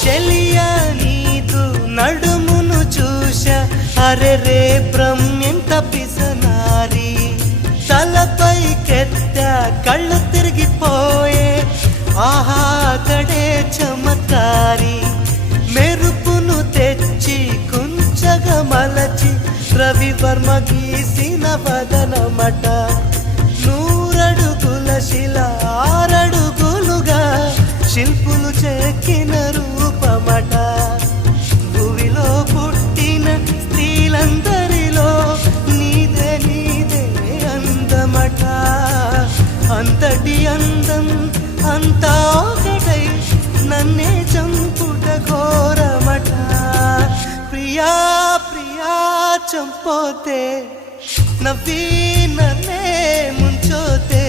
చెలియ నీదు నడుమును చూశా అరే రే బ్రహ్మెంత పిసనారి తలపై కెత్త కళ్ళు తిరిగిపోయే ఆహా కడే చమత్కారి మెరుపును తెచ్చి కుంచగా మలచి రవివర్మ గీసిన వదనమట నూరడుగుల శిల ఆరడుగులుగా శిల్పులు చెక్కిన రూపమట భూమిలో పుట్టిన స్త్రీలందరిలో నీదే నీదే అందమట అంతటి అందం అంతా ఒకటై నన్నే చంపుట ఘోరమట ప్రియా ప్రియా చంపోతే నవ్వి నన్నే ముంచోతే